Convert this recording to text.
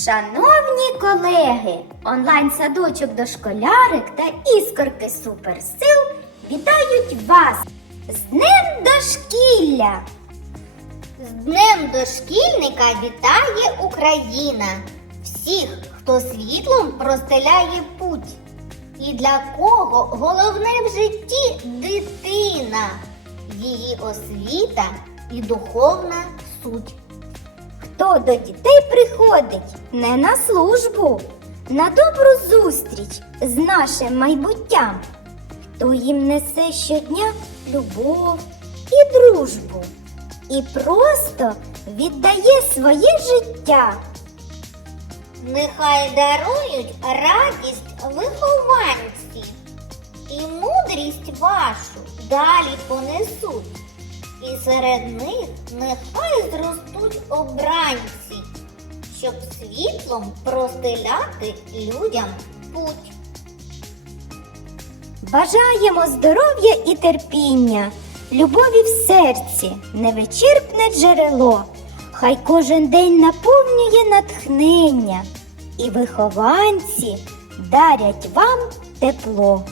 Шановні колеги, онлайн-садочок дошколярик та іскорки суперсил вітають вас з Днем дошкілля! З Днем дошкільника вітає Україна! Всіх, хто світлом простеляє путь. І для кого головне в житті дитина, її освіта і духовна суть. Хто до дітей приходить не на службу, на добру зустріч з нашим майбуттям, хто їм несе щодня любов і дружбу і просто віддає своє життя. Нехай дарують радість вихованці і мудрість вашу далі понесуть. І серед них нехай зростуть обранці, щоб світлом простеляти людям путь. Бажаємо здоров'я і терпіння, любові в серці, невичерпне джерело. Хай кожен день наповнює натхнення, і вихованці дарять вам тепло.